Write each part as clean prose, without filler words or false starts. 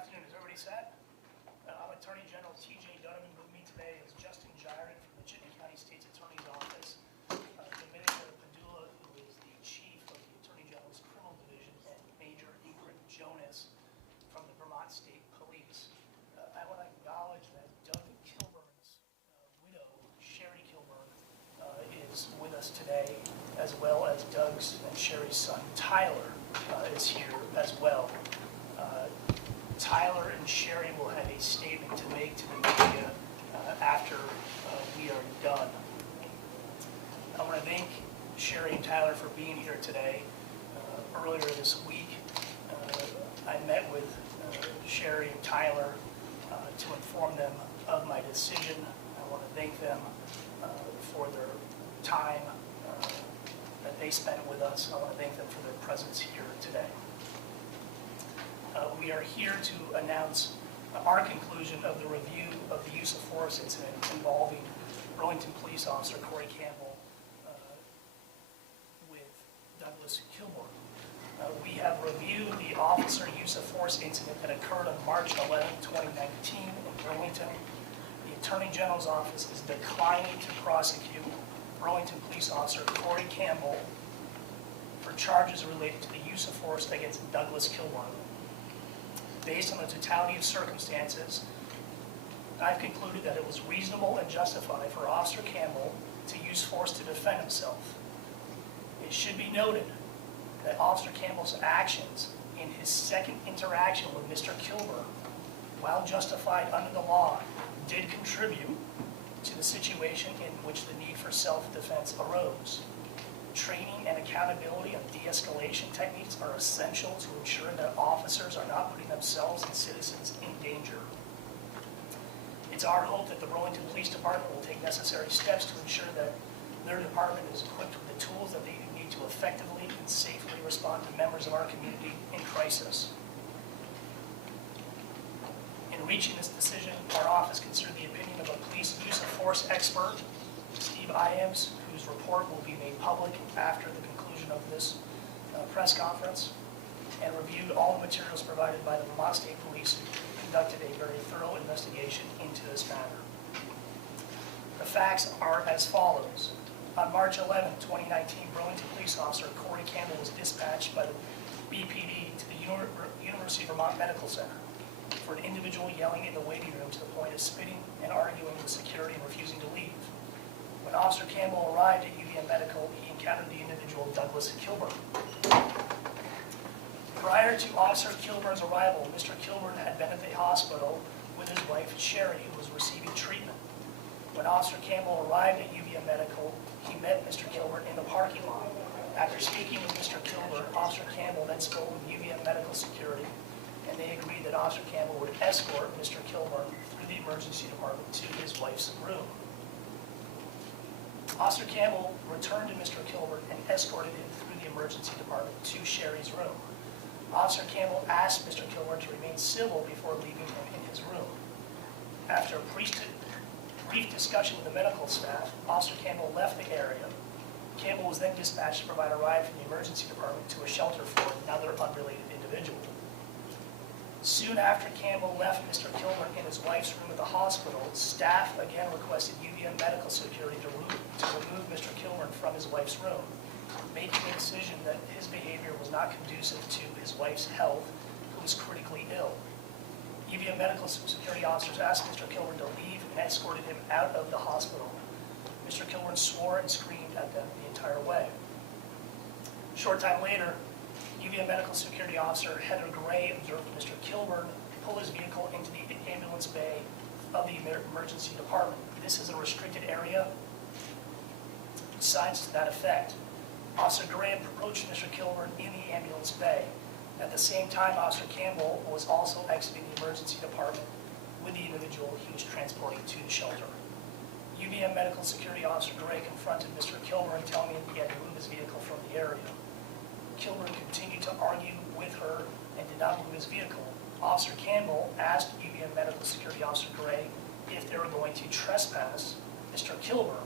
afternoon. Is everybody set? I'm Attorney General T.J. Donovan. With me today is Justin Giron from the Chittenden County State's Attorney's Office, Dominica Padula, who is the Chief of the Attorney General's Criminal Division, and Major Ingrid Jonas from the Vermont State Police. I want to acknowledge that Doug Kilburn's widow, Sherry Kilburn, is with us today, as well as Doug's and Sherry's son, Tyler, is here as well. Tyler and Sherry will have a statement to make to the media after we are done. I want to thank Sherry and Tyler for being here today. Earlier this week, I met with Sherry and Tyler to inform them of my decision. I want to thank them for their time that they spent with us. I want to thank them for their presence here today. We are here to announce our conclusion of the review of the use of force incident involving Burlington Police Officer Cory Campbell with Douglas Kilburn. We have reviewed the officer use of force incident that occurred on March 11, 2019 in Burlington. The Attorney General's Office is declining to prosecute Burlington Police Officer Cory Campbell for charges related to the use of force against Douglas Kilburn. Based on the totality of circumstances, I've concluded that it was reasonable and justified for Officer Campbell to use force to defend himself. It should be noted that Officer Campbell's actions in his second interaction with Mr. Kilburn, while justified under the law, did contribute to the situation in which the need for self-defense arose. Training and accountability on de-escalation techniques are essential to ensure that officers are not putting themselves and citizens in danger. It's our hope that the Burlington Police Department will take necessary steps to ensure that their department is equipped with the tools that they need to effectively and safely respond to members of our community in crisis. In reaching this decision, our office considered the opinion of a police use of force expert, Steve Iams, whose report will be made public after the conclusion of this press conference, and reviewed all the materials provided by the Vermont State Police, who conducted a very thorough investigation into this matter. The facts are as follows. On March 11, 2019, Burlington Police Officer Cory Campbell was dispatched by the BPD to the University of Vermont Medical Center for an individual yelling in the waiting room to the point of spitting and arguing with security and refusing to leave. When Officer Campbell arrived at UVM Medical, he encountered the individual Douglas Kilburn. Prior to Officer Kilburn's arrival, Mr. Kilburn had been at the hospital with his wife, Sherry, who was receiving treatment. When Officer Campbell arrived at UVM Medical, he met Mr. Kilburn in the parking lot. After speaking with Mr. Kilburn, Officer Campbell then spoke with UVM Medical Security, and they agreed that Officer Campbell would escort Mr. Kilburn through the emergency department to his wife's room. Officer Campbell returned to Mr. Kilburn and escorted him through the emergency department to Sherry's room. Officer Campbell asked Mr. Kilburn to remain civil before leaving him in his room. After a brief discussion with the medical staff, Officer Campbell left the area. Campbell was then dispatched to provide a ride from the emergency department to a shelter for another unrelated individual. Soon after Campbell left Mr. Kilburn in his wife's room at the hospital, staff again requested UVM Medical Security to remove Mr. Kilburn from his wife's room, making the decision that his behavior was not conducive to his wife's health, who was critically ill. UVM Medical Security officers asked Mr. Kilburn to leave and escorted him out of the hospital. Mr. Kilburn swore and screamed at them the entire way. A short time later, UVM Medical Security Officer Heather Gray observed Mr. Kilburn pull his vehicle into the ambulance bay of the emergency department. This is a restricted area. Signs to that effect. Officer Gray approached Mr. Kilburn in the ambulance bay. At the same time, Officer Campbell was also exiting the emergency department with the individual he was transporting to the shelter. UVM Medical Security Officer Gray confronted Mr. Kilburn, telling him he had to move his vehicle from the area. Kilburn continued to argue with her and did not move his vehicle. Officer Campbell asked UVM Medical Security Officer Gray if they were going to trespass Mr. Kilburn,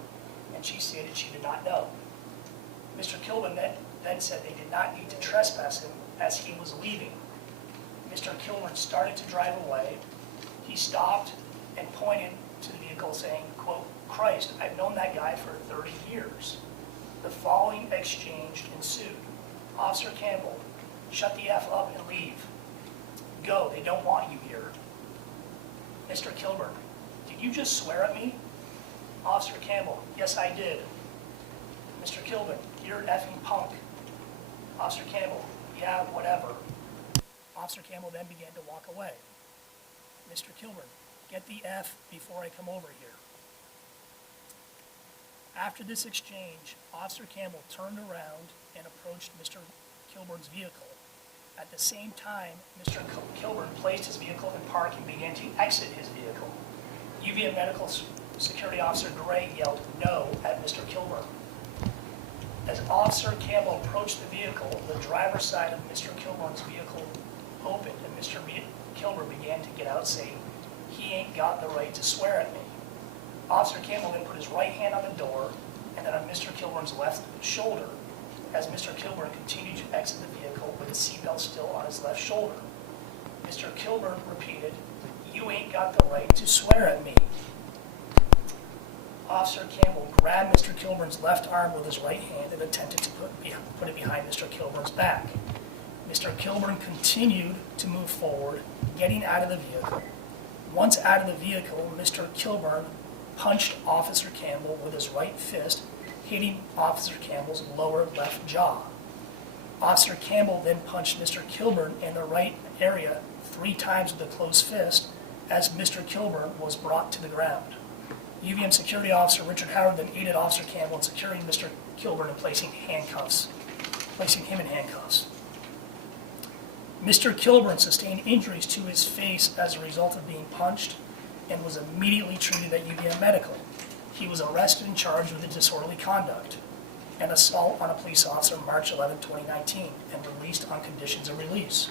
and she stated she did not know. Mr. Kilburn then said they did not need to trespass him as he was leaving. Mr. Kilburn started to drive away. He stopped and pointed to the vehicle saying, quote, "Christ, I've known that guy for 30 years. The following exchange ensued. Officer Campbell, shut the F up and leave. Go, they don't want you here. Mr. Kilburn, did you just swear at me? Officer Campbell, yes, I did. Mr. Kilburn, you're an effing punk. Officer Campbell, yeah, whatever. Officer Campbell then began to walk away. Mr. Kilburn, get the F before I come over here. After this exchange, Officer Campbell turned around and approached Mr. Kilburn's vehicle. At the same time, Mr. Kilburn placed his vehicle in park and began to exit his vehicle. UVM Medical Security Officer Gray yelled no at Mr. Kilburn. As Officer Campbell approached the vehicle, the driver's side of Mr. Kilburn's vehicle opened and Mr. Kilburn began to get out saying, "He ain't got the right to swear at me." Officer Campbell then put his right hand on the door and then on Mr. Kilburn's left shoulder as Mr. Kilburn continued to exit the vehicle with the seatbelt still on his left shoulder. Mr. Kilburn repeated, "You ain't got the right to swear at me." Officer Campbell grabbed Mr. Kilburn's left arm with his right hand and attempted to put it behind Mr. Kilburn's back. Mr. Kilburn continued to move forward, getting out of the vehicle. Once out of the vehicle, Mr. Kilburn punched Officer Campbell with his right fist, hitting Officer Campbell's lower left jaw. Officer Campbell then punched Mr. Kilburn in the right area 3 times with a closed fist as Mr. Kilburn was brought to the ground. UVM Security Officer Richard Howard then aided Officer Campbell in securing Mr. Kilburn and placing him in handcuffs. Mr. Kilburn sustained injuries to his face as a result of being punched and was immediately treated at UVM Medical. He was arrested and charged with disorderly conduct and assault on a police officer March 11, 2019, and released on conditions of release.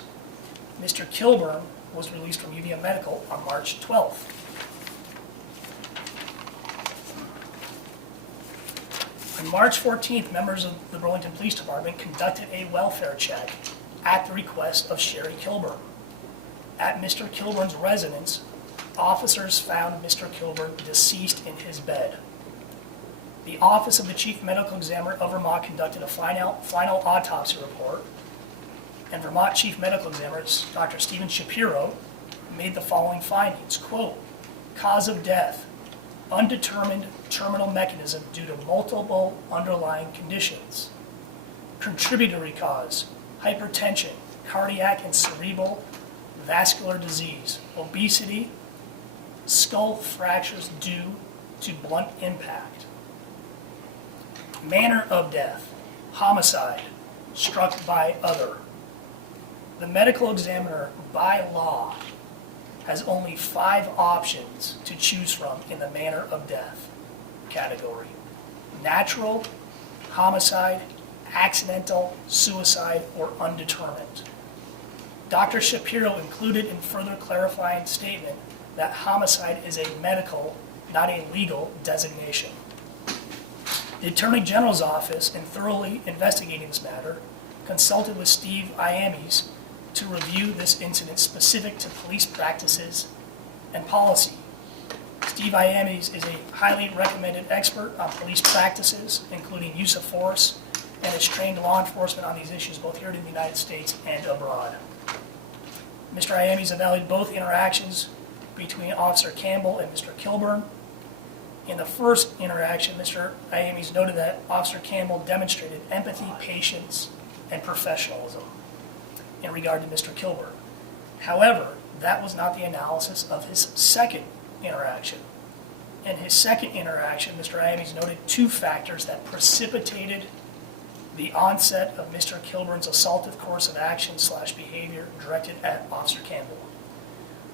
Mr. Kilburn was released from UVM Medical on March 12th. On March 14th, members of the Burlington Police Department conducted a welfare check at the request of Sherry Kilburn. At Mr. Kilburn's residence, officers found Mr. Kilburn deceased in his bed. The Office of the Chief Medical Examiner of Vermont conducted a final autopsy report, and Vermont Chief Medical Examiner Dr. Stephen Shapiro made the following findings, quote, "Cause of death, undetermined terminal mechanism due to multiple underlying conditions. Contributory cause, hypertension, cardiac and cerebral vascular disease, obesity, skull fractures due to blunt impact. Manner of death, homicide, struck by other." The medical examiner, by law, has only 5 options to choose from in the manner of death category: natural, homicide, accidental, suicide, or undetermined. Dr. Shapiro included in further clarifying statement that homicide is a medical, not a legal designation. The Attorney General's office, in thoroughly investigating this matter, consulted with Steve Iames to review this incident specific to police practices and policy. Steve Iames is a highly recommended expert on police practices, including use of force, and has trained law enforcement on these issues both here in the United States and abroad. Mr. Iames evaluated both interactions between Officer Campbell and Mr. Kilburn. In the first interaction, Mr. Iames noted that Officer Campbell demonstrated empathy, patience, and professionalism in regard to Mr. Kilburn. However, that was not the analysis of his second interaction. In his second interaction, Mr. Iames noted 2 factors that precipitated the onset of Mr. Kilburn's assaultive course of action / behavior directed at Officer Campbell.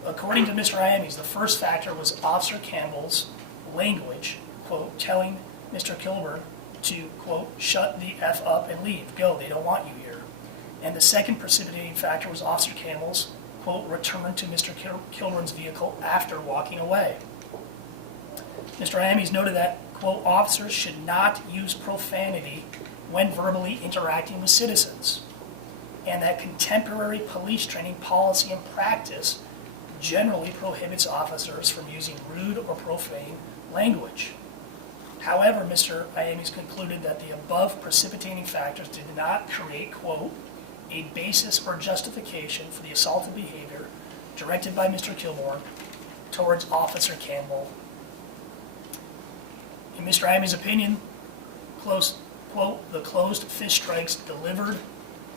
According to Mr. Iames, the first factor was Officer Campbell's language, quote, telling Mr. Kilburn to, quote, "shut the F up and leave. Go, they don't want you here." And the second precipitating factor was Officer Campbell's, quote, return to Mr. Kilburn's vehicle after walking away. Mr. Iames noted that, quote, "officers should not use profanity when verbally interacting with citizens." and that contemporary police training policy and practice generally prohibits officers from using rude or profane language. However, Mr. Iames concluded that the above precipitating factors did not create, quote, a basis or justification for the assaultive behavior directed by Mr. Kilburn towards Officer Campbell. In Mr. Iames' opinion, quote, the closed fist strikes delivered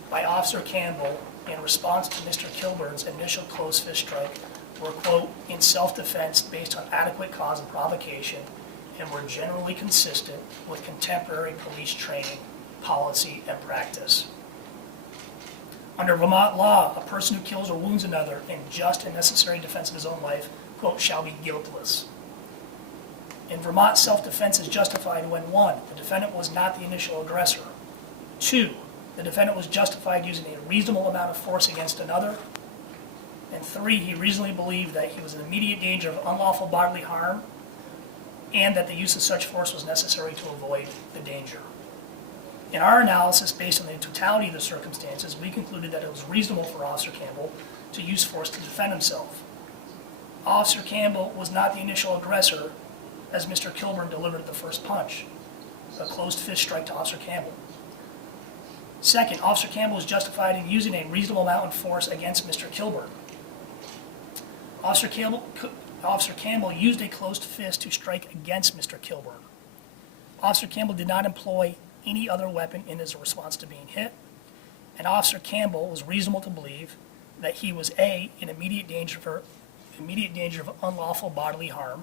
by Officer Campbell in response to Mr. Kilburn's initial closed fist strike were, quote, in self-defense based on adequate cause and provocation and were generally consistent with contemporary police training, policy, and practice. Under Vermont law, a person who kills or wounds another in just and necessary defense of his own life, quote, shall be guiltless. In Vermont, self-defense is justified when 1, the defendant was not the initial aggressor, 2, the defendant was justified using a reasonable amount of force against another, and 3, he reasonably believed that he was in immediate danger of unlawful bodily harm and that the use of such force was necessary to avoid the danger. In our analysis, based on the totality of the circumstances, we concluded that it was reasonable for Officer Campbell to use force to defend himself. Officer Campbell was not the initial aggressor as Mr. Kilburn delivered the first punch, a closed fist strike to Officer Campbell. Second, Officer Campbell was justified in using a reasonable amount of force against Mr. Kilburn. Officer Campbell used a closed fist to strike against Mr. Kilburn. Officer Campbell did not employ any other weapon in his response to being hit, and Officer Campbell was reasonable to believe that he was A, in immediate danger of unlawful bodily harm,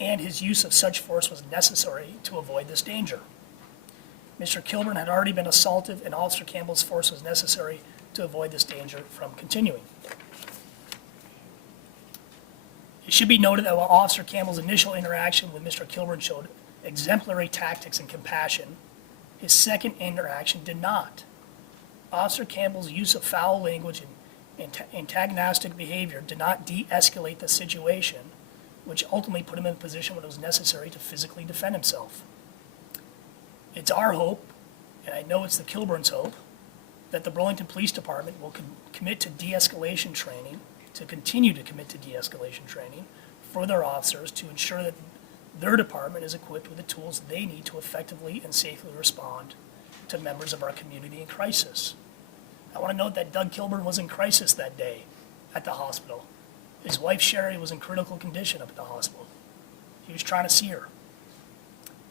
and his use of such force was necessary to avoid this danger. Mr. Kilburn had already been assaulted, and Officer Campbell's force was necessary to avoid this danger from continuing. It should be noted that while Officer Campbell's initial interaction with Mr. Kilburn showed exemplary tactics and compassion, his second interaction did not. Officer Campbell's use of foul language and antagonistic behavior did not de-escalate the situation, which ultimately put him in a position when it was necessary to physically defend himself. It's our hope, and I know it's the Kilburns' hope, that the Burlington Police Department will commit to de-escalation training, to continue to commit to de-escalation training for their officers to ensure that their department is equipped with the tools they need to effectively and safely respond to members of our community in crisis. I want to note that Doug Kilburn was in crisis that day at the hospital. His wife Sherry was in critical condition up at the hospital. He was trying to see her.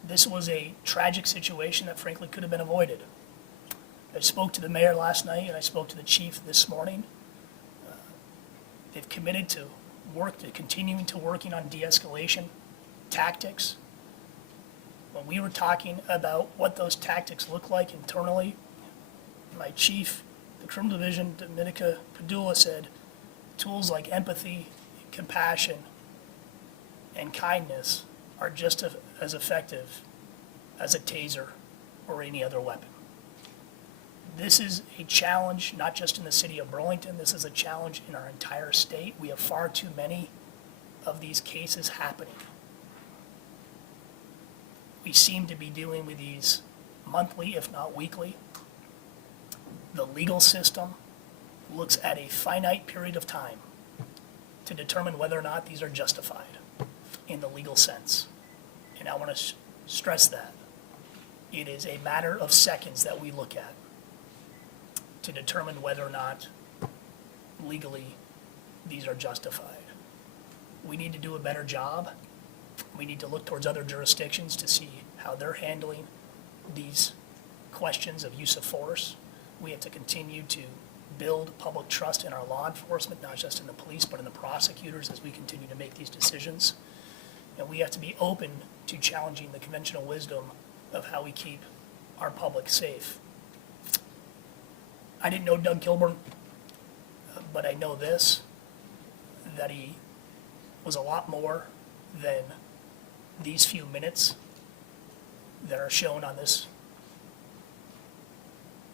This was a tragic situation that frankly could have been avoided. I spoke to the mayor last night and I spoke to the chief this morning. They've committed to continuing to working on de-escalation tactics. When we were talking about what those tactics look like internally, my chief, the criminal division, Dominica Padula, said tools like empathy, compassion, and kindness are just as effective as a taser or any other weapon. This is a challenge not just in the city of Burlington, this is a challenge in our entire state. We have far too many of these cases happening. We seem to be dealing with these monthly, if not weekly. The legal system looks at a finite period of time to determine whether or not these are justified in the legal sense. And I want to stress that. It is a matter of seconds that we look at to determine whether or not legally these are justified. We need to do a better job. We need to look towards other jurisdictions to see how they're handling these questions of use of force. We have to continue to build public trust in our law enforcement, not just in the police, but in the prosecutors as we continue to make these decisions. And we have to be open to challenging the conventional wisdom of how we keep our public safe. I didn't know Doug Kilburn, but I know this, that he was a lot more than these few minutes that are shown on this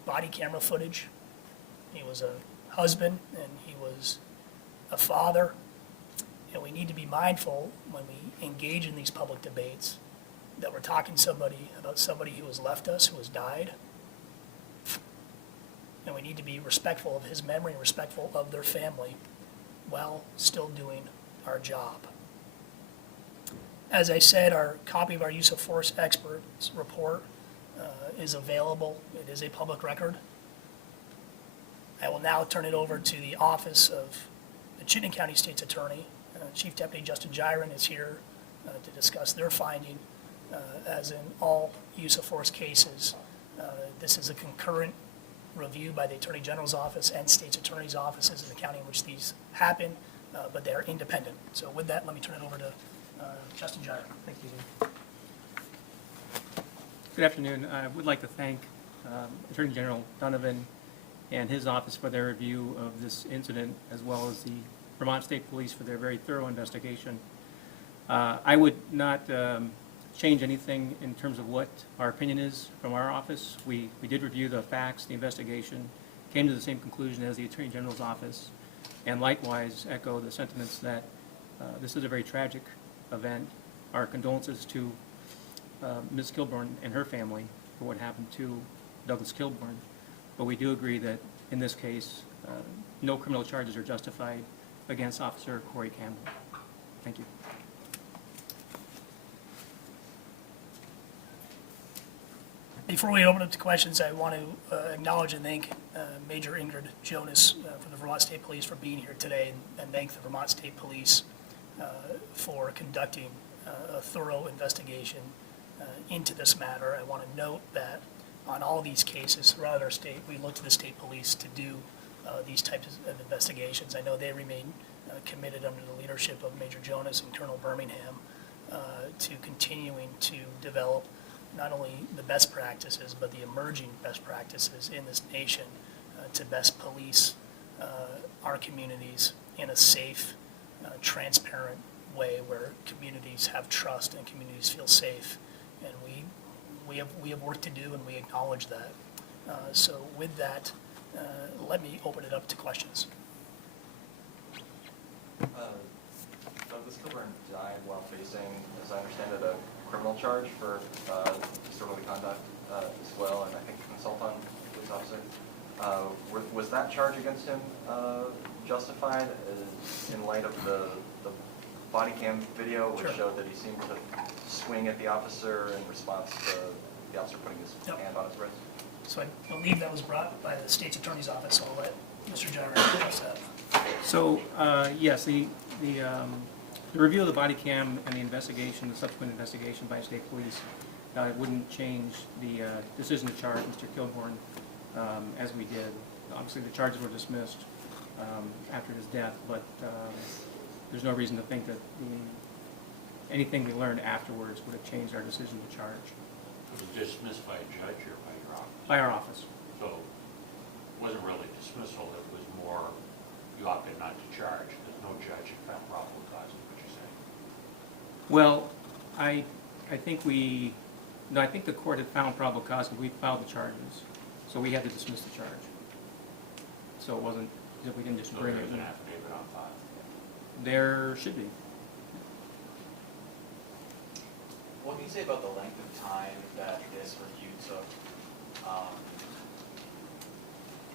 body camera footage. He was a husband and he was a father, and we need to be mindful when we engage in these public debates that we're talking about somebody who has left us, who has died. and we need to be respectful of his memory and respectful of their family while still doing our job. As I said, our copy of our use of force experts report is available. It is a public record. I will now turn it over to the office of the Chittenden County State's Attorney. Chief Deputy Justin Gyron is here to discuss their finding. As in all use of force cases, this is a concurrent review by the Attorney General's office and State's Attorney's offices in the county in which these happen, but they are independent. So with that, let me turn it over to Justin Gyron. Thank you. Good afternoon. I would like to thank Attorney General Donovan and his office for their review of this incident, as well as the Vermont State Police for their very thorough investigation. I would not change anything in terms of what our opinion is from our office. We did review the facts, the investigation, came to the same conclusion as the Attorney General's office, and likewise echo the sentiments that this is a very tragic event. Our condolences to Ms. Kilburn and her family for what happened to Douglas Kilburn, but we do agree that in this case, no criminal charges are justified against Officer Cory Campbell. Thank you. Before we open up to questions, I want to acknowledge and thank Major Ingrid Jonas from the Vermont State Police for being here today, and thank the Vermont State Police for conducting a thorough investigation into this matter. I want to note that on all these cases throughout our state, we look to the state police to do these types of investigations. I know they remain committed under the leadership of Major Jonas and Colonel Birmingham to continuing to develop not only the best practices, but the emerging best practices in this nation to best police our communities in a safe, transparent way where communities have trust and communities feel safe. And we have work to do, and we acknowledge that. So with that, let me open it up to questions. Douglas Kilburn died while facing, as I understand it, a criminal charge for disorderly conduct as well, and I think assault on a police officer. Was that charge against him justified in light of the body cam video, which showed that he seemed to swing at the officer in response to the officer putting his hand on his wrist? So I believe that was brought by the State's Attorney's Office, so I'll let Mr. Gyron address that. So, yes, the review of the body cam and the investigation, the subsequent investigation by state police, wouldn't change the decision to charge Mr. Kilburn as we did. Obviously, the charges were dismissed after his death, but there's no reason to think that anything we learned afterwards would have changed our decision to charge. Was it dismissed by a judge or by your office? By our office. So it wasn't really dismissal, it was more you opted not to charge. There's no judge in fact probable cause, is what you're saying. Well, I think I think the court had found probable cause because we filed the charges, so we had to dismiss the charge. So it wasn't that we didn't just So bring there's it. an affidavit on file. There should be. What can you say about the length of time that this review took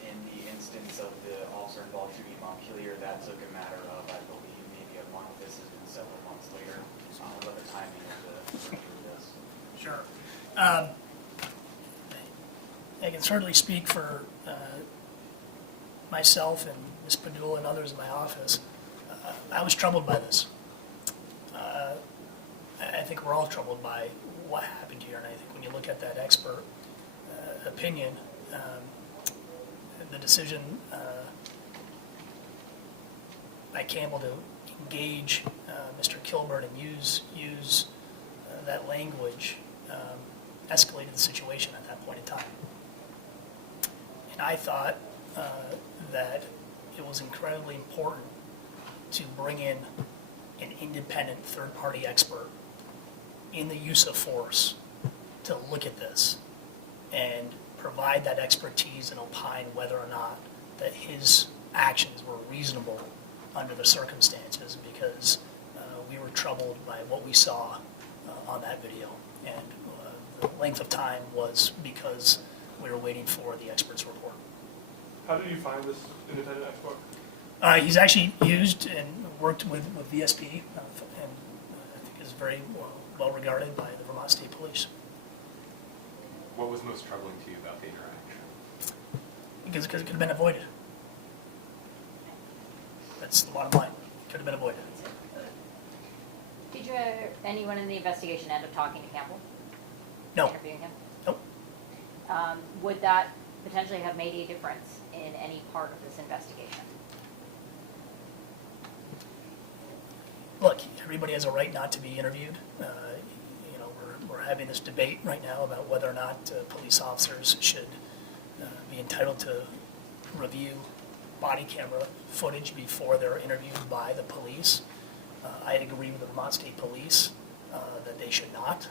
in the instance of the officer involved shooting Montpelier? That took a matter of, I believe, maybe a month. This has been several months later. What the timing of the review of this? Sure. I can certainly speak for myself and Ms. Padula and others in my office. I was troubled by this. I think we're all troubled by what happened here, and I think when you look at that expert opinion, the decision by Campbell to engage Mr. Kilburn and use that language escalated the situation at that point in time. And I thought that it was incredibly important to bring in an independent third-party expert in the use of force to look at this and provide that expertise and opine whether or not that his actions were reasonable under the circumstances, because we were troubled by what we saw on that video. And the length of time was because we were waiting for the expert's report. How did you find this independent expert? He's actually used and worked with VSP, and I think is very well regarded by the Vermont State Police. What was most troubling to you about the interaction? Because it could have been avoided. That's the bottom line. It could have been avoided. Did anyone in the investigation end up talking to Campbell? No. Interviewing him? Nope. Would that potentially have made a difference in any part of this investigation? Look, everybody has a right not to be interviewed. You know, we're having this debate right now about whether or not police officers should be entitled to review body camera footage before they're interviewed by the police. I agree with the Vermont State Police that they should not.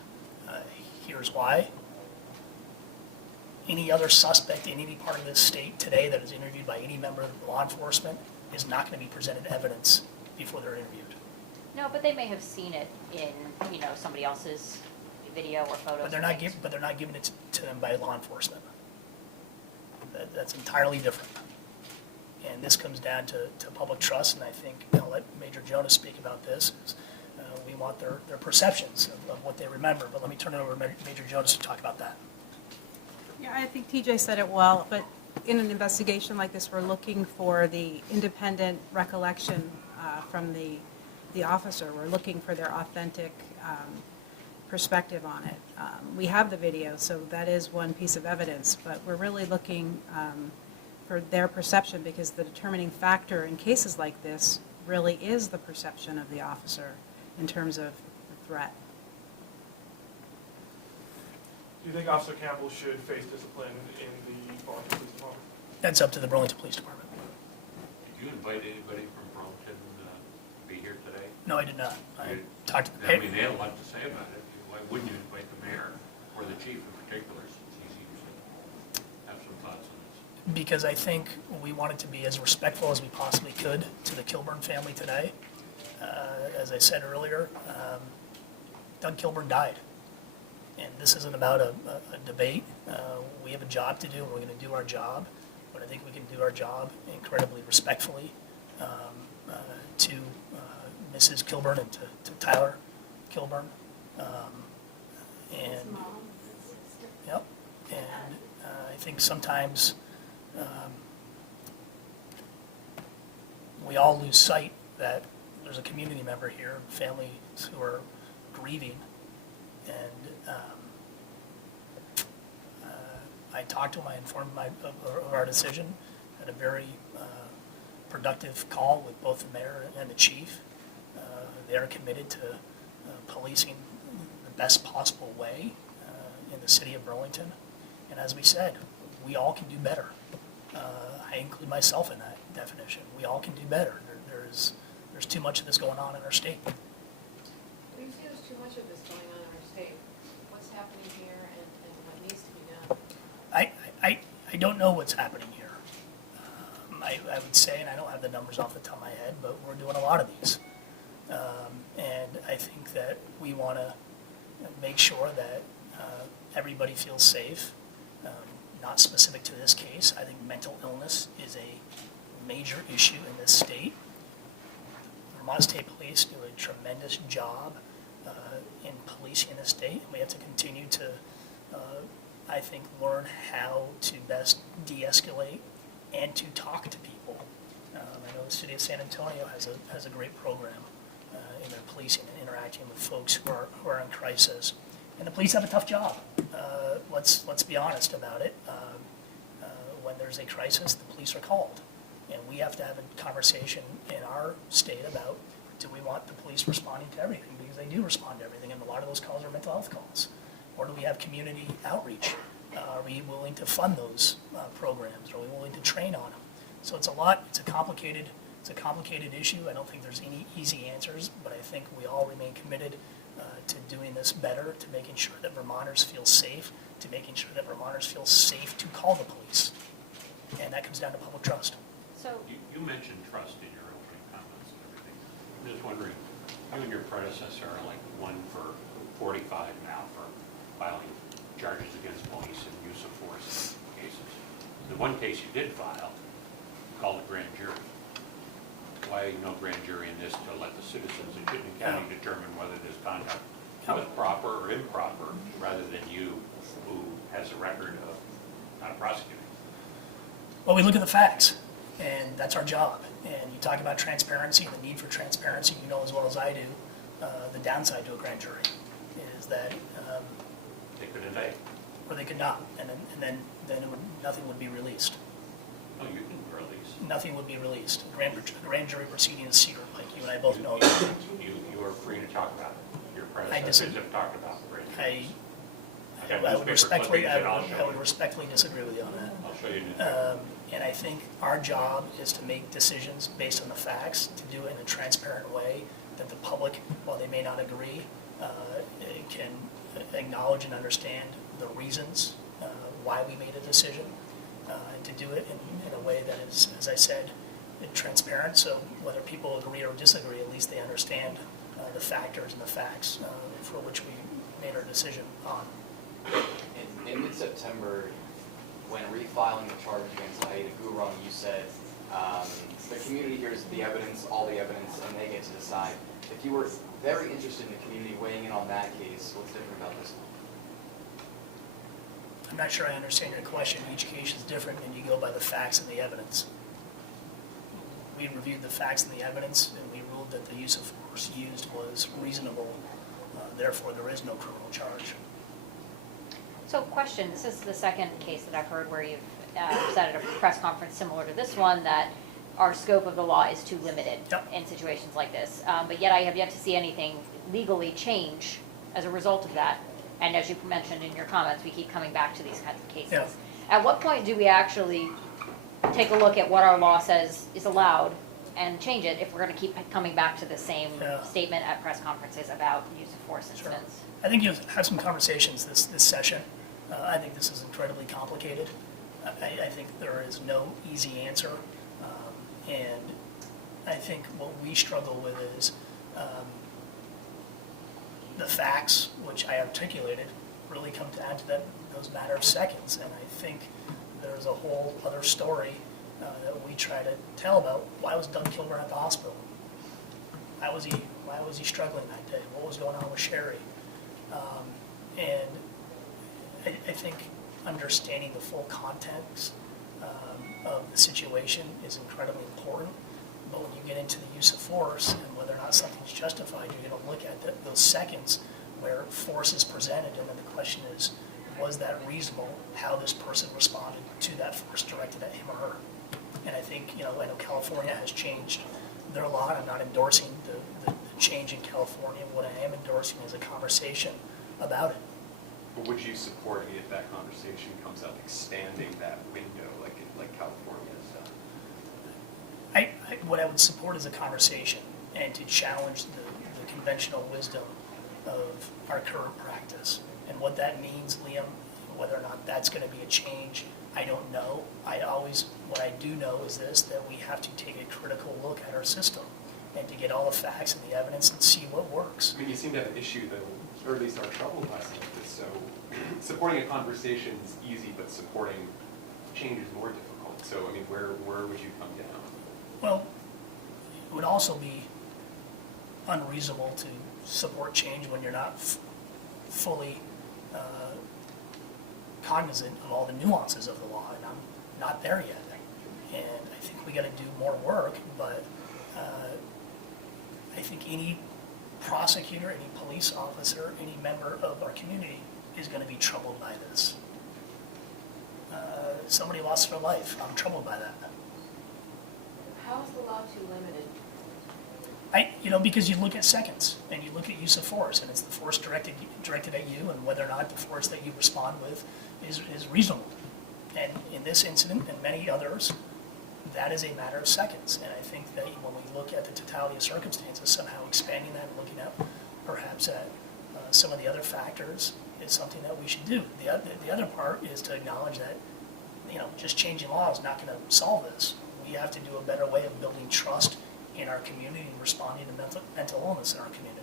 Here's why. Any other suspect in any part of this state today that is interviewed by any member of law enforcement is not going to be presented evidence before they're interviewed. No, but they may have seen it in, you know, somebody else's video or photos. But they're not giving it to them by law enforcement. That's entirely different. And this comes down to public trust, and I think I'll let Major Jonas speak about this. We want their perceptions of what they remember, but let me turn it over to Major Jonas to talk about that. Yeah, I think TJ said it well, but in an investigation like this, we're looking for the independent recollection from the officer. We're looking for their authentic perspective on it. We have the video, so that is one piece of evidence, but we're really looking for their perception, because the determining factor in cases like this really is the perception of the officer in terms of the threat. Do you think Officer Campbell should face discipline in the Burlington Police Department? That's up to the Burlington Police Department. Did you invite anybody from Burlington to be here today? No, I did not. I You- talked to the I mean, they had a lot to say about it. Why wouldn't you invite the mayor or the chief in particular, since he seems to have some thoughts on this? because I think we wanted to be as respectful as we possibly could to the Kilburn family today. As I said earlier, Doug Kilburn died. And this isn't about a debate. We have a job to do, and we're going to do our job. But I think we can do our job incredibly respectfully to Mrs. Kilburn and to Tyler Kilburn. And, yep. And I think sometimes we all lose sight that there's a community member here, families who are grieving, and I talked to him, I informed him of our decision, had a very productive call with both the mayor and the chief. They are committed to policing the best possible way in the city of Burlington, and as we said, we all can do better. I include myself in that definition. We all can do better. There's too much of this going on in our state. We see there's too much of this going on in our state. What's happening here and what needs to be done? I don't know what's happening here. I would say, and I don't have the numbers off the top of my head, but we're doing a lot of these. And I think that we want to make sure that everybody feels safe. Not specific to this case. I think mental illness is a major issue in this state. Vermont State Police do a tremendous job in policing in the state, and we have to continue to, I think, learn how to best de-escalate and to talk to people. I know the city of San Antonio has a great program in their policing and interacting with folks who are in crisis, and the police have a tough job. Let's be honest about it. When there's a crisis, the police are called. And we have to have a conversation in our state about, do we want the police responding to everything? Because they do respond to everything, and a lot of those calls are mental health calls. Or do we have community outreach? Are we willing to fund those programs? Are we willing to train on them? So it's a complicated issue. I don't think there's any easy answers, but I think we all remain committed to doing this better, to making sure that Vermonters feel safe, to making sure that Vermonters feel safe to call the police. And that comes down to public trust. So, You mentioned trust in your opening comments and everything. I'm just wondering, you and your predecessor are like 1 for 45 now for filing charges against police and use of force cases. The one case you did file, called a grand jury. Why no grand jury in this to let the citizens of Chittenden County determine whether this conduct was proper or improper, rather than you, who has a record of not prosecuting? Well, we look at the facts, and that's our job. And you talk about transparency and the need for transparency, you know as well as I do, the downside to a grand jury is that, They could indict. or they could not, and then nothing would be released. No, you can release. Nothing would be released. A grand jury proceeding is secret, like you and I both know. You are free to talk about it. Your predecessors have talked about the grand juries. I would respectfully disagree with you on that. I'll show you newspaper. And I think our job is to make decisions based on the facts, to do it in a transparent way that the public, while they may not agree, can acknowledge and understand the reasons why we made a decision, and to do it in a way that is, as I said, transparent, so whether people agree or disagree, at least they understand the factors and the facts for which we made our decision on. In mid-September, when refiling the charge against Aida Gurung, you said the community hears the evidence, all the evidence, and they get to decide. If you were very interested in the community weighing in on that case, what's different about this one? I'm not sure I understand your question. Each case is different, and you go by the facts and the evidence. We reviewed the facts and the evidence, and we ruled that the use of force used was reasonable. Therefore, there is no criminal charge. So question, this is the second case that I've heard where you've said at a press conference similar to this one that our scope of the law is too limited in situations like this. But yet I have yet to see anything legally change as a result of that. And as you mentioned in your comments, we keep coming back to these kinds of cases. Yeah. At what point do we actually take a look at what our law says is allowed and change it if we're going to keep coming back to the same statement at press conferences about use of force incidents? I think you'll have some conversations this session. I think this is incredibly complicated. I think there is no easy answer. And I think what we struggle with is the facts, which I articulated, really come down to those matter of seconds. And I think there's a whole other story that we try to tell about. Why was Doug Kilburn at the hospital? Why was he struggling that day? What was going on with Sherry? And I think understanding the full context of the situation is incredibly important. But when you get into the use of force and whether or not something's justified, you're going to look at those seconds where force is presented, and then the question is, was that reasonable, how this person responded to that force directed at him or her? And I think, I know California has changed their law, and I'm not endorsing the change in California. What I am endorsing is a conversation about it. But would you support if that conversation comes up expanding that window like California has done? What I would support is a conversation and to challenge the conventional wisdom of our current practice. And what that means, Liam, whether or not that's going to be a change, I don't know. What I do know is this, that we have to take a critical look at our system and to get all the facts and the evidence and see what works. I mean, you seem to have an issue, though, or at least are troubled by some of this. So supporting a conversation is easy, but supporting change is more difficult. So, I mean, where would you come down? Well, it would also be unreasonable to support change when you're not fully cognizant of all the nuances of the law, and I'm not there yet. And I think we got to do more work, but I think any prosecutor, any police officer, any member of our community is going to be troubled by this. Somebody lost their life. I'm troubled by that. How is the law too limited? Because you look at seconds and you look at use of force, and it's the force directed at you, and whether or not the force that you respond with is reasonable. And in this incident and many others, that is a matter of seconds. And I think that when we look at the totality of circumstances, somehow expanding that and looking at perhaps at some of the other factors is something that we should do. The other part is to acknowledge that just changing law is not going to solve this. We have to do a better way of building trust in our community and responding to mental illness in our community.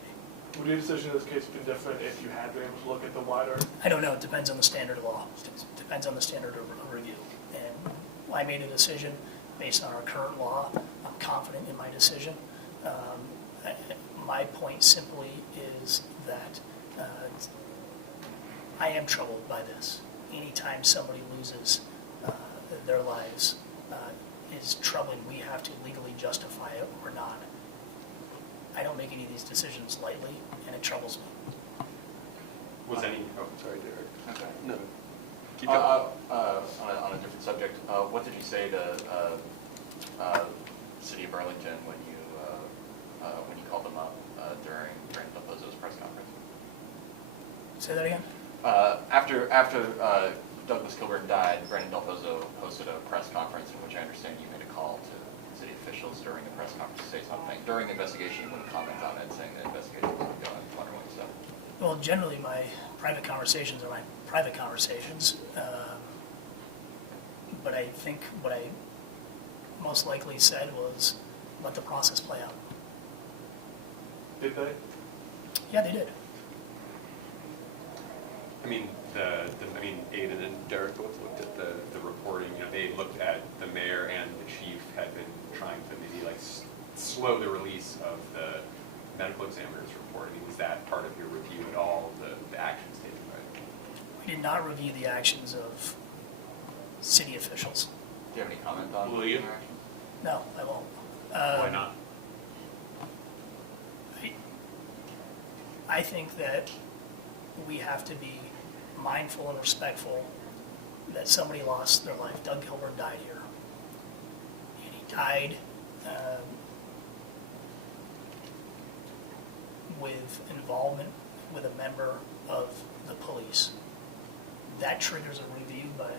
Would your decision in this case have been different if you had been able to look at the wider? I don't know. It depends on the standard of law. It depends on the standard of review. And I made a decision based on our current law. I'm confident in my decision. My point simply is that I am troubled by this. Anytime somebody loses their lives is troubling. We have to legally justify it or not. I don't make any of these decisions lightly, and it troubles me. Was any, oh, sorry, Derek. Okay. No. Keep going. On a different subject, what did you say to City of Burlington when you called them up during Del Pozo's press conference? Say that again? After Douglas Kilburn died, Brandon Del Pozo hosted a press conference in which I understand you made a call to city officials during the press conference to say something. During the investigation, you wouldn't comment on it, saying the investigation was going. I'm wondering what you said. Well, generally, my private conversations are my private conversations. But I think what I most likely said was, let the process play out. Did they? Yeah, they did. I mean, Aiden and Derek both looked at the reporting. You know, they looked at the mayor and the chief had been trying to maybe like slow the release of the medical examiner's report. I mean, was that part of your review at all, the actions taken by? We did not review the actions of city officials. Do you have any comment on Will you? their actions? No, I won't. Why not? I think that we have to be mindful and respectful that somebody lost their life. Doug Kilburn died here. And he died with involvement with a member of the police. That triggers a review by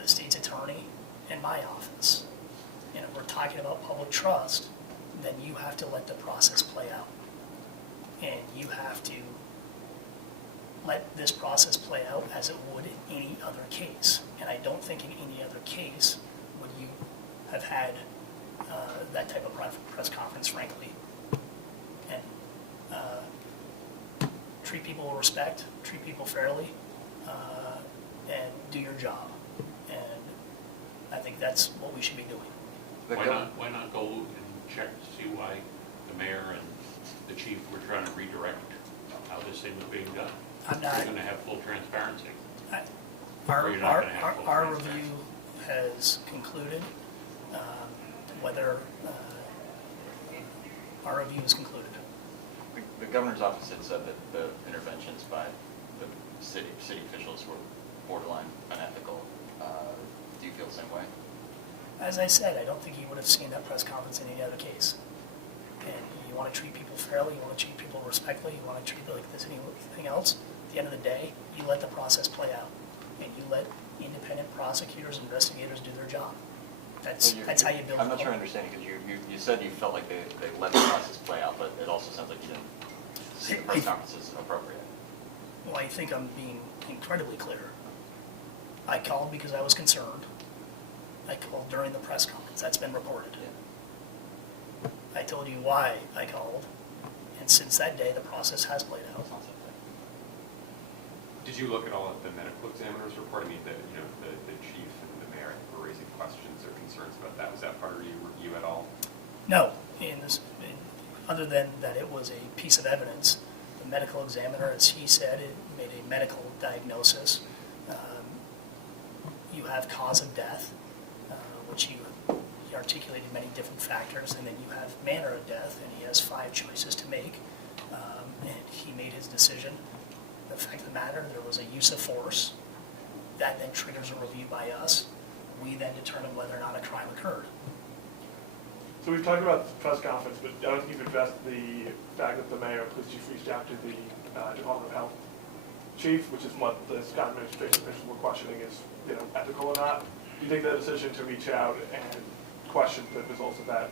the state's attorney and my office. And if we're talking about public trust, then you have to let the process play out. And you have to let this process play out as it would in any other case. And I don't think in any other case would you have had that type of press conference, frankly. And treat people with respect, treat people fairly, and do your job. And I think that's what we should be doing. Why not go and check to see why the mayor and the chief were trying to redirect how this thing was being done? I'm not. You're going to have full transparency. Our Or you're not gonna have full our transparency. review has concluded. Whether our review is concluded. The governor's office had said that the interventions by the city officials were borderline unethical. Do you feel the same way? As I said, I don't think you would have seen that press conference in any other case. And you want to treat people fairly, you want to treat people respectfully, you want to treat it like this anything else. At the end of the day, you let the process play out. And you let independent prosecutors, investigators do their job. That's how you build. I'm not sure I understand, because you said you felt like they let the process play out, but it also sounds like you didn't see the press conferences appropriate. Well, I think I'm being incredibly clear. I called because I was concerned. I called during the press conference. That's been reported. I told you why I called, and since that day, the process has played out. Did you look at all of the medical examiner's report? I mean, the chief and the mayor were raising questions or concerns about that. Was that part of your review at all? No, other than that it was a piece of evidence. The medical examiner, as he said, it made a medical diagnosis. You have cause of death, which he articulated many different factors, and then you have manner of death, and he has 5 choices to make, and he made his decision. The fact of the matter, there was a use of force. That then triggers a review by us. We then determine whether or not a crime occurred. So we've talked about the press conference, but I don't think you've addressed the fact that the mayor and police chief reached out to the Department of Health chief, which is what the Scott administration officials were questioning is, ethical or not. Do you think that decision to reach out and question the results of that?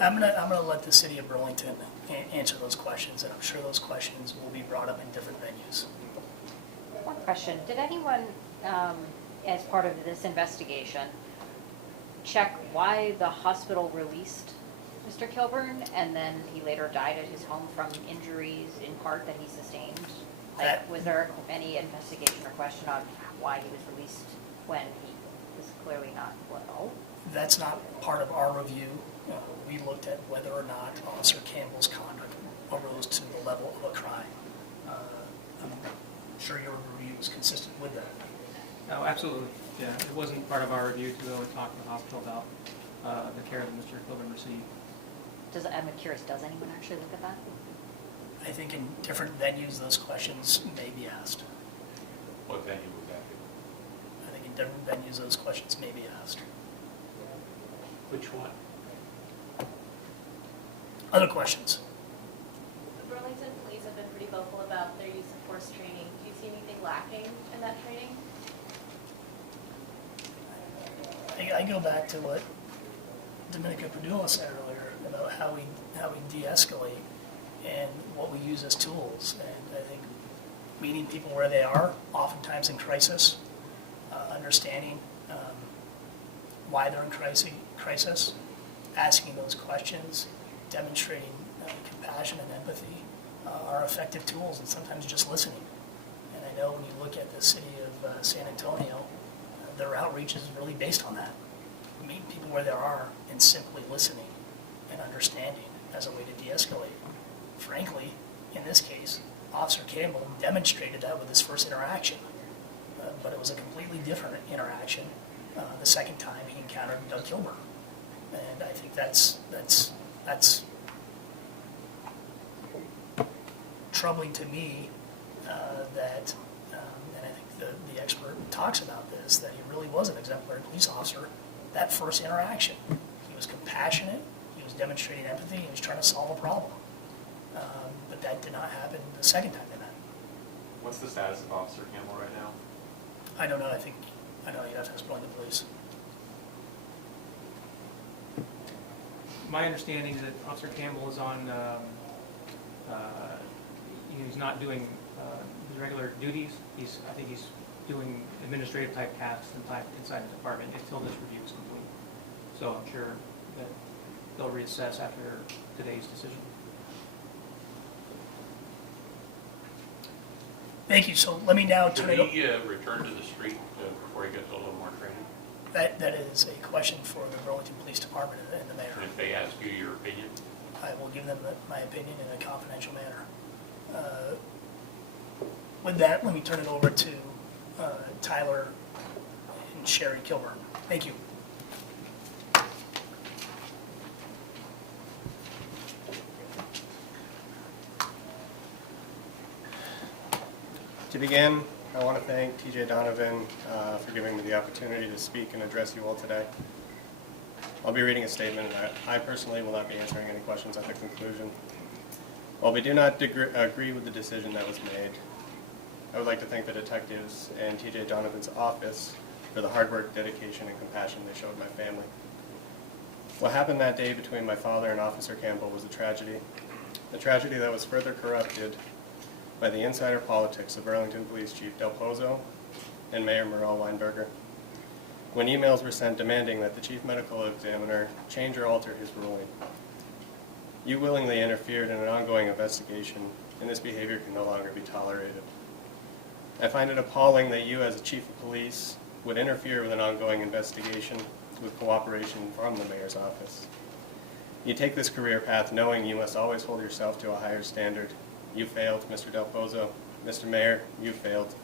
I'm gonna let the city of Burlington answer those questions, and I'm sure those questions will be brought up in different venues. One question, did anyone, as part of this investigation, check why the hospital released Mr. Kilburn, and then he later died at his home from injuries in part that he sustained? Like, was there any investigation or question on why he was released when he was was clearly not well. That's not part of our review. We looked at whether or not Officer Campbell's conduct arose to the level of a crime. I'm sure your review is consistent with that. Oh, absolutely. Yeah, it wasn't part of our review to go and talk to the hospital about the care that Mr. Kilburn received. I'm curious, does anyone actually look at that? I think in different venues, those questions may be asked. What venue would that I think in different venues, those questions may be asked. be? Which one? Other questions? The Burlington police have been pretty vocal about their use of force training. Do you see anything lacking in that training? I go back to what Dominica Padula said earlier about how we de-escalate and what we use as tools. And I think meeting people where they are, oftentimes in crisis, understanding why they're in crisis, asking those questions, demonstrating compassion and empathy are effective tools, and sometimes just listening. And I know when you look at the city of San Antonio, their outreach is really based on that. Meeting people where they are and simply listening and understanding as a way to de-escalate. Frankly, in this case, Officer Campbell demonstrated that with his first interaction, but it was a completely different interaction the second time he encountered Doug Kilburn. And I think that's troubling to me that, and I think the expert talks about this, that he really was an exemplary police officer. That first interaction, he was compassionate, he was demonstrating empathy, he was trying to solve a problem. But that did not happen the second time they met. What's the status of Officer Campbell right now? I don't know, I know you'd have to ask Burlington Police. My understanding is that Officer Campbell is on, he's not doing his regular duties. I think he's doing administrative type tasks inside the department until this review is complete. So I'm sure that they'll reassess after today's decision. Thank you, so let me now turn it Did over. he return to the street before he gets a little more training? That is a question for the Burlington Police Department and the mayor. And if they ask you your opinion? I will give them my opinion in a confidential manner. With that, let me turn it over to Tyler and Sherry Kilburn. Thank you. To begin, I want to thank TJ Donovan for giving me the opportunity to speak and address you all today. I'll be reading a statement, and I personally will not be answering any questions at the conclusion. While we do not agree with the decision that was made, I would like to thank the detectives and TJ Donovan's office for the hard work, dedication, and compassion they showed my family. What happened that day between my father and Officer Campbell was a tragedy that was further corrupted by the insider politics of Burlington Police Chief Del Pozo and Mayor Merle Weinberger. When emails were sent demanding that the Chief Medical Examiner change or alter his ruling, you willingly interfered in an ongoing investigation, and this behavior can no longer be tolerated. I find it appalling that you, as a Chief of Police, would interfere with an ongoing investigation with cooperation from the Mayor's office. You take this career path knowing you must always hold yourself to a higher standard. You failed, Mr. Del Pozo. Mr. Mayor, you failed.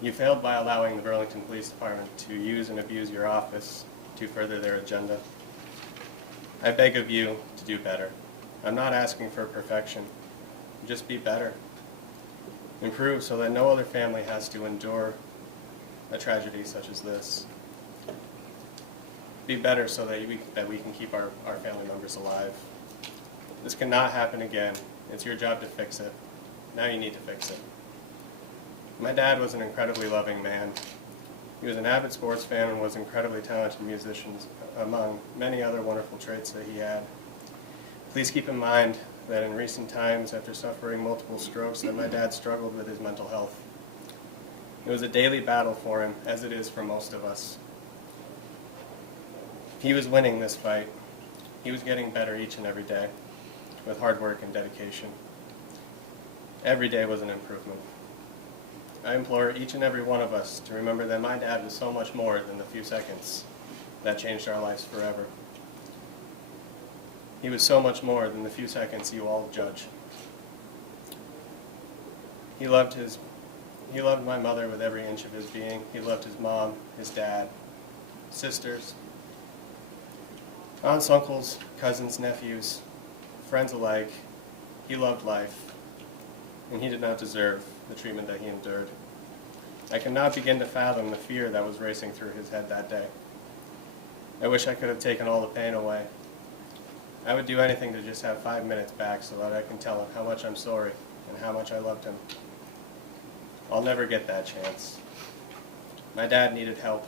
You failed by allowing the Burlington Police Department to use and abuse your office to further their agenda. I beg of you to do better. I'm not asking for perfection. Just be better. Improve so that no other family has to endure a tragedy such as this. Be better so that we can keep our family members alive. This cannot happen again. It's your job to fix it. Now you need to fix it. My dad was an incredibly loving man. He was an avid sports fan and was an incredibly talented musician, among many other wonderful traits that he had. Please keep in mind that in recent times, after suffering multiple strokes, that my dad struggled with his mental health. It was a daily battle for him, as it is for most of us. He was winning this fight. He was getting better each and every day, with hard work and dedication. Every day was an improvement. I implore each and every one of us to remember that my dad was so much more than the few seconds that changed our lives forever. He was so much more than the few seconds you all judge. He loved my mother with every inch of his being. He loved his mom, his dad, sisters, aunts, uncles, cousins, nephews, friends alike. He loved life, and he did not deserve the treatment that he endured. I cannot begin to fathom the fear that was racing through his head that day. I wish I could have taken all the pain away. I would do anything to just have 5 minutes back so that I can tell him how much I'm sorry and how much I loved him. I'll never get that chance. My dad needed help,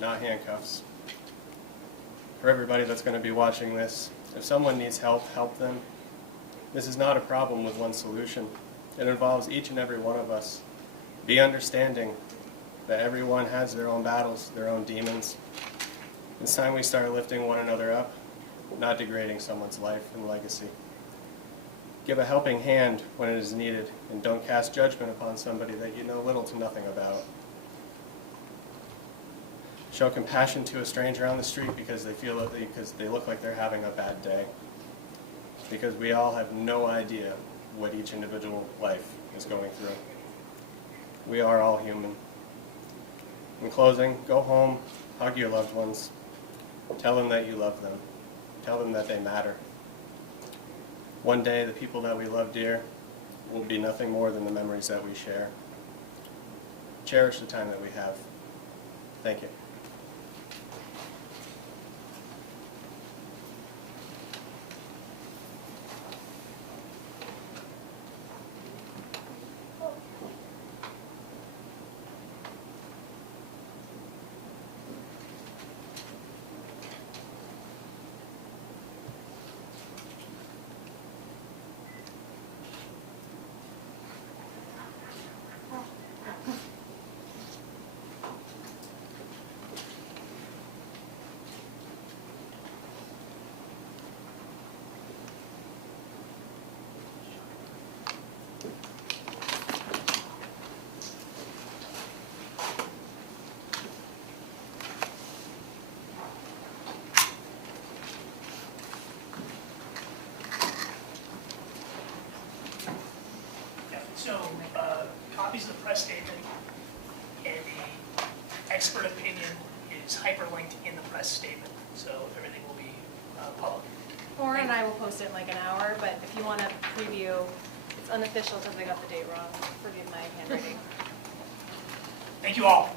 not handcuffs. For everybody that's going to be watching this, if someone needs help, help them. This is not a problem with one solution. It involves each and every one of us. Be understanding that everyone has their own battles, their own demons. It's time we start lifting one another up, not degrading someone's life and legacy. Give a helping hand when it is needed, and don't cast judgment upon somebody that you know little to nothing about. Show compassion to a stranger on the street because they look like they're having a bad day. Because we all have no idea what each individual life is going through. We are all human. In closing, go home, hug your loved ones, tell them that you love them, tell them that they matter. One day, the people that we love dear will be nothing more than the memories that we share. Cherish the time that we have. Thank you. So, copies of the press statement and the expert opinion is hyperlinked in the press statement, so everything will be public. Cory and I will post it in like an hour, but if you want to preview, it's unofficial because I got the date wrong. Forgive my handwriting. Thank you all.